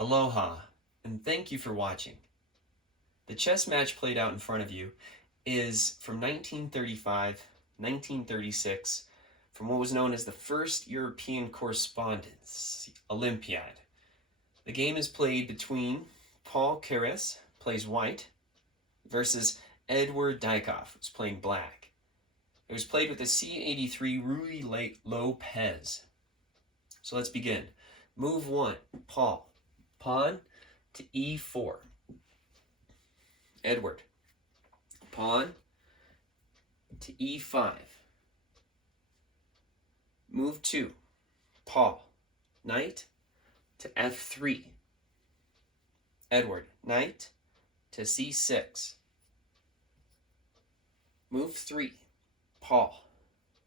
Aloha, and thank you for watching. The chess match played out in front of you is from 1935, 1936, from what was known as the First European Correspondence Olympiad. The game is played between Paul Keres, plays white, versus Eduard Dyckhoff, who's playing black. It was played with the C83 Rui Lopez. So let's begin. Move 1, Paul. Pawn to e4. Eduard. Pawn to e5. Move 2, Paul. Knight to f3. Eduard. Knight to c6. Move 3, Paul.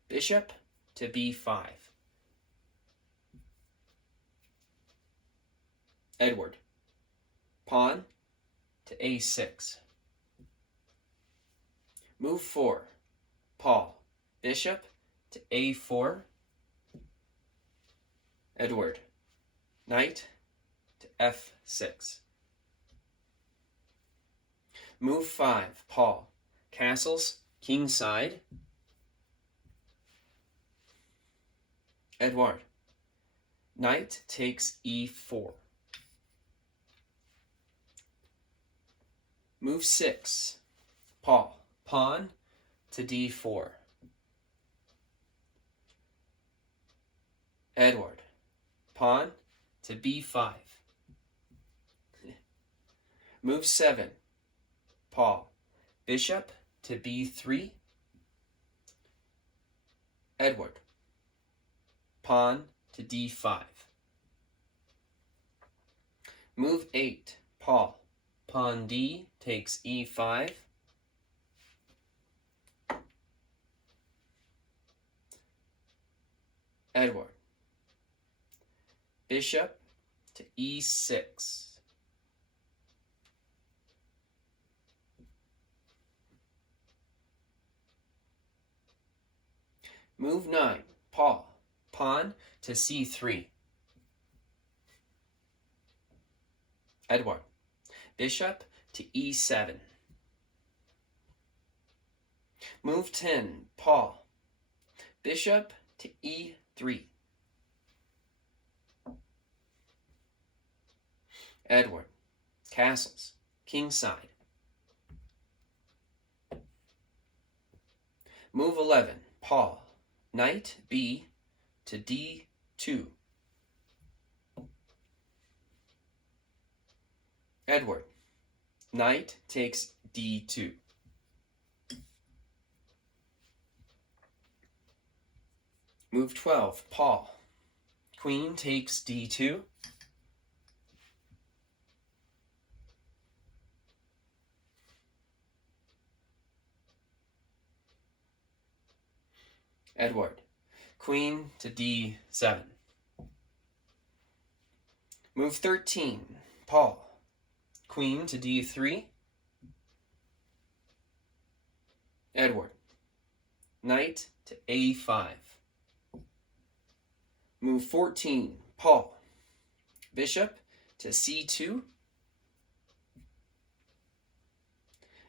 Bishop to b5. Eduard. Pawn to a6. Move 4, Paul. Bishop to a4. Eduard. Knight to f6. Move 5, Paul. Castles, king side. Eduard. Knight takes e4. Move 6, Paul. Pawn to d4. Eduard. Pawn to b5. Move 7, Paul. Bishop to b3. Eduard. Pawn to d5. Move 8, Paul. Pawn d takes e5. Eduard. Bishop to e6. Move 9, Paul. Pawn to c3. Eduard. Bishop to e7. Move 10, Paul. Bishop to e3. Eduard. Castles, king side. Move 11, Paul. Knight b to d2. Eduard. Knight takes d2. Move 12, Paul. Queen takes d2. Eduard. Queen to d7. Move 13, Paul. Queen to d3. Eduard. Knight to a5. Move 14, Paul. Bishop to c2.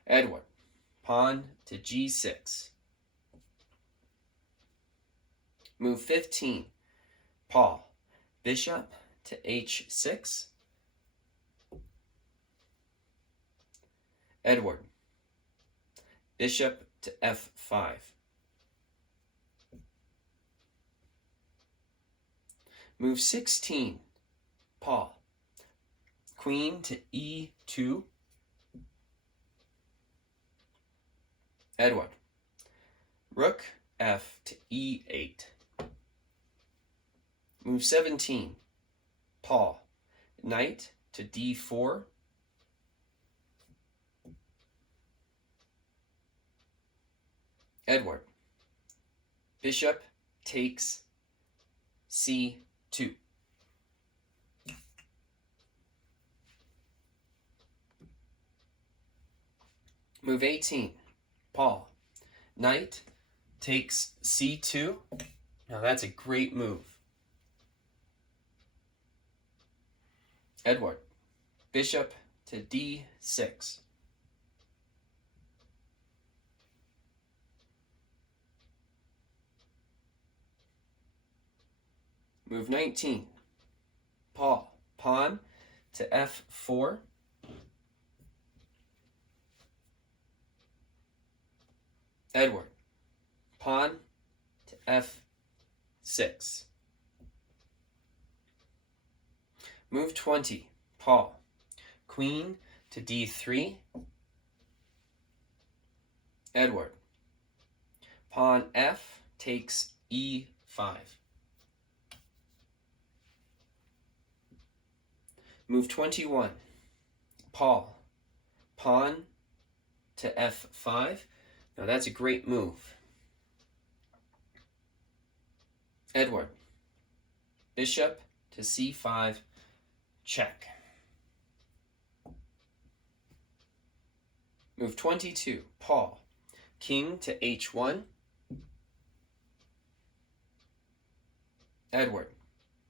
Eduard. Pawn to g6. Move 15, Paul. Bishop to h6. Eduard. Bishop to f5. Move 16, Paul. Queen to e2. Eduard. Rook f to e8. Move 17, Paul. Knight to d4. Eduard. Bishop takes c2. Move 18, Paul. Knight takes c2. Now that's a great move. Eduard. Bishop to d6. Move 19. Paul. Pawn to f4. Eduard. Pawn to f6. Move 20. Paul. Queen to d3. Eduard. Pawn f takes e5. Move 21. Paul. Pawn to f5. Now that's a great move. Eduard. Bishop to c5. Check. Move 22. Paul. King to h1. Eduard.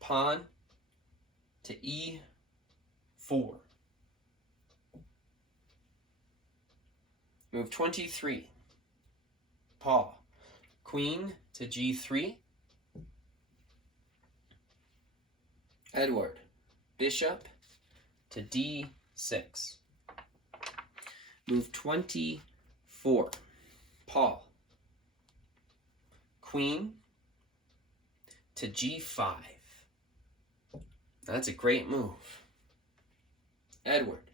Pawn to e4. Move 23. Paul. Queen to g3. Eduard. Bishop to d6. Move 24. Paul. Queen to g5. That's a great move. Eduard.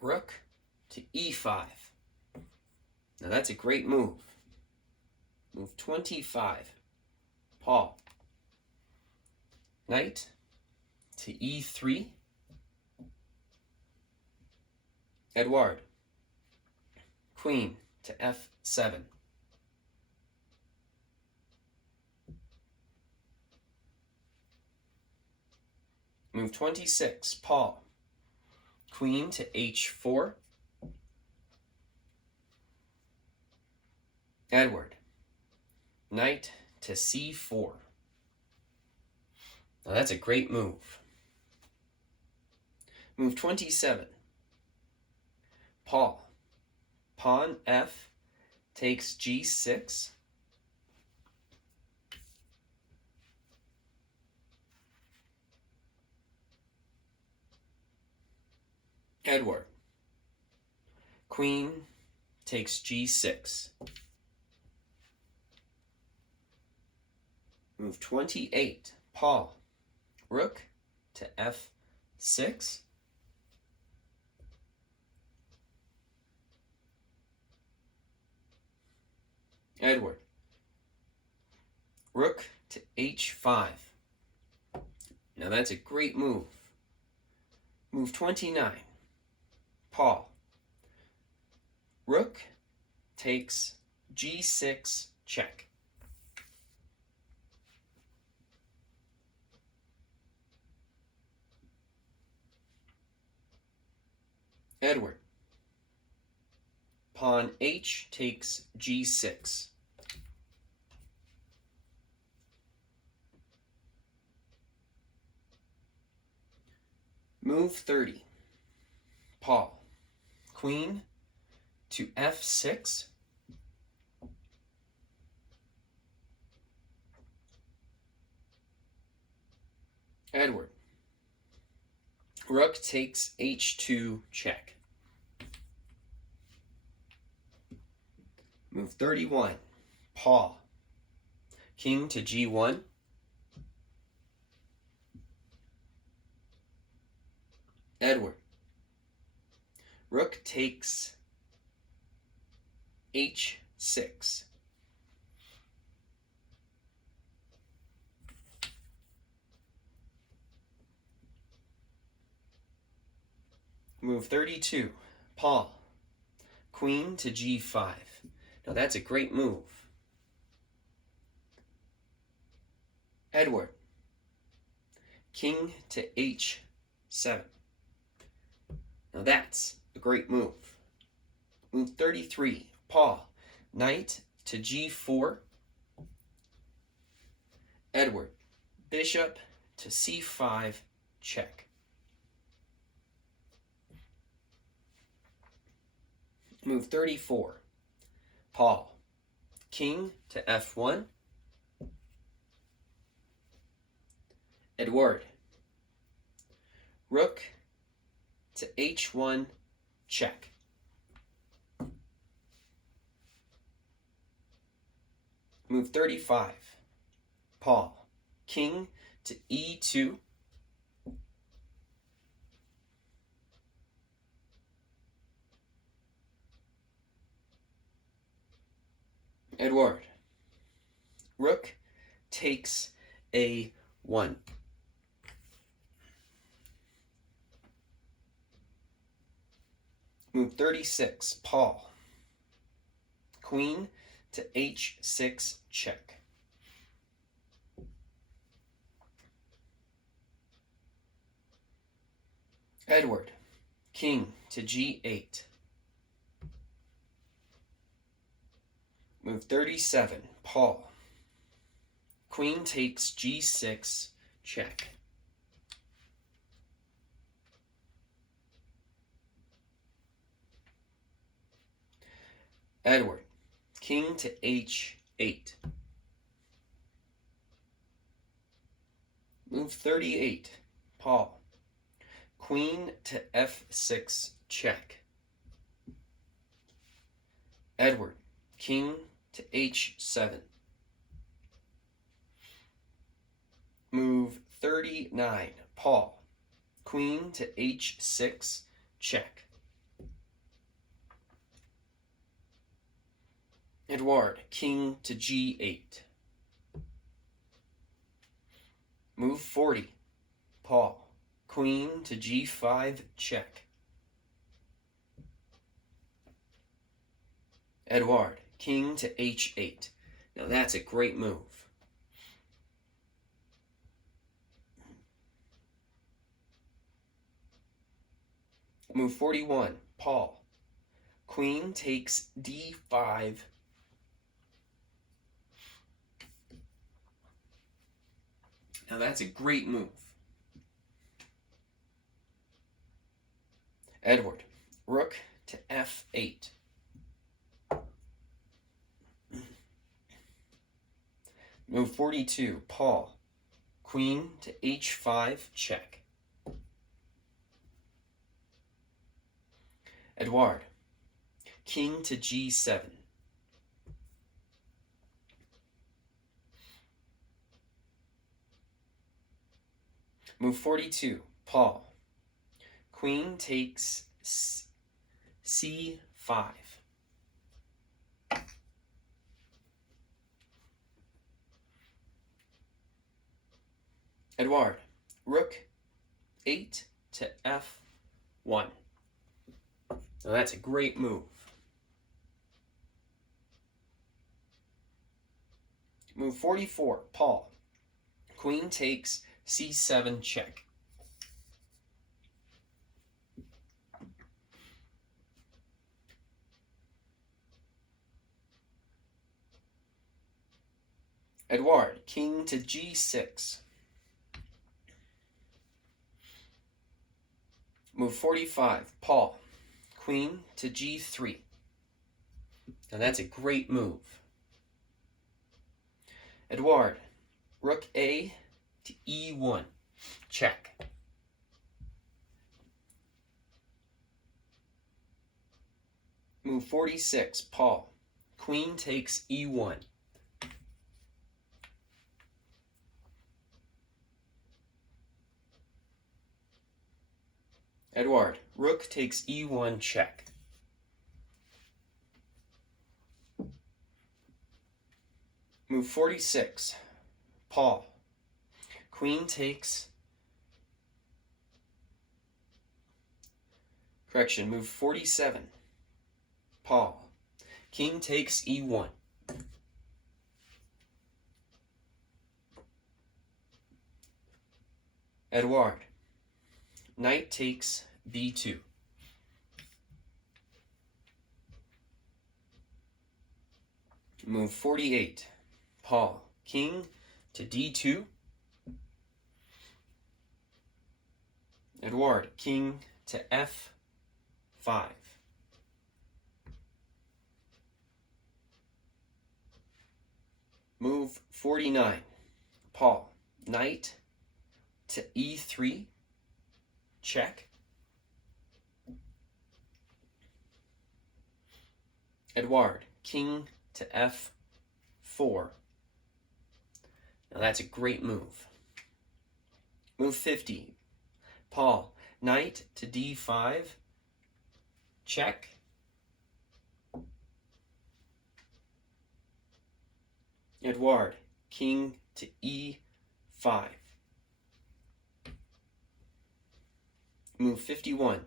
Rook to e5. Now that's a great move. Move 25. Paul. Knight to e3. Eduard. Queen to f7. Move 26. Paul. Queen to h4. Eduard. Knight to c4. Now that's a great move. Move 27. Paul. Pawn f takes g6. Eduard. Queen takes g6. Move 28. Paul. Rook to f6. Eduard. Rook to h5. Now that's a great move. Move 29. Paul. Rook takes g6 check. Eduard. Pawn h takes g6. Move 30. Paul. Queen to f6. Eduard. Rook takes h2 check. Move 31. Paul. King to g1. Eduard. Rook takes h6. Move 32. Paul. Queen to g5. Now that's a great move. Eduard. King to h7. Now that's a great move. Move 33. Paul. Knight to g4. Eduard. Bishop to c5, check. Move 34, Paul. King to f1. Eduard. Rook to h1, check. Move 35, Paul. King to e2. Eduard. Rook takes a1. Move 36, Paul. Queen to h6, check. Eduard. King to g8. Move 37, Paul. Queen takes g6, check. Eduard. King to h8. Move 38, Paul. Queen to f6, check. Eduard. King to h7. Move 39, Paul. Queen to h6, check. Eduard. King to g8. Move 40, Paul. Queen to g5, check. Eduard. King to h8. Now that's a great move. Move 41, Paul. Queen takes d5. Now that's a great move. Eduard. Rook to f8. Move 42, Paul. Queen to h5, check. Eduard. King to g7. Move 42, Paul. Queen takes c5. Eduard. Rook 8 to f1. Now that's a great move. Move 44, Paul. Queen takes c7, check. Eduard. King to g6. Move 45, Paul. Queen to g3. Now that's a great move. Eduard. Rook a to e1, check. Move 46, Paul. Queen takes e1. Eduard. Rook takes e1, check. Move 46, Paul. Queen takes... Correction, move 47, Paul. King takes e1. Eduard. Knight takes b2. Move 48, Paul. King to d2. Eduard, king to f5. Move 49. Paul, knight to e3. Check. Eduard, king to f4. Now that's a great move. Move 50. Paul, knight to d5. Check. Eduard, king to e5. Move 51.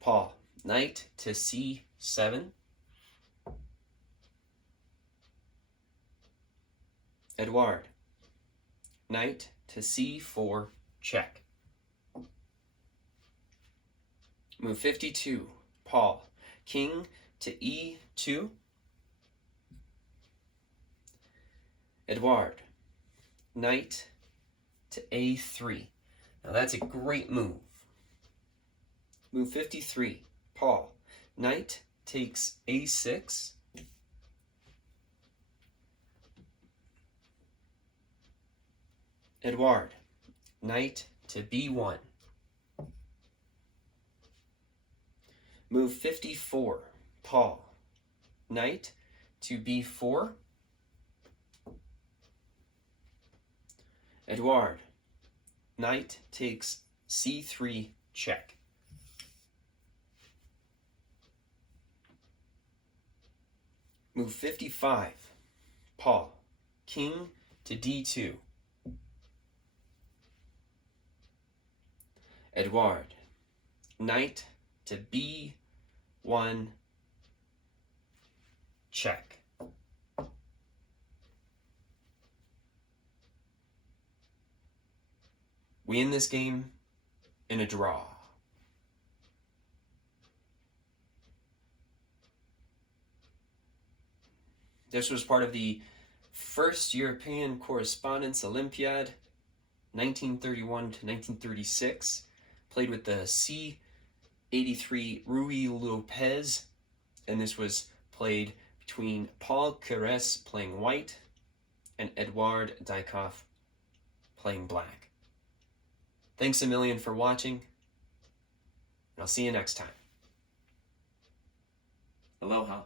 Paul, knight to c7. Eduard, knight to c4, check. Move 52. Paul, king to e2. Eduard, knight to a3. Now that's a great move. Move 53. Paul, knight takes a6. Eduard, knight to b1. Move 54. Paul, knight to b4. Eduard, knight takes c3, check. Move 55. Paul, king to d2. Eduard, knight to b1, check. We end this game in a draw. This was part of the first European Correspondence Olympiad, 1931 to 1936. Played with the C-83 Ruy Lopez, and this was played between Paul Keres playing white and Eduard Dyckhoff playing black. Thanks a million for watching, and I'll see you next time. Aloha.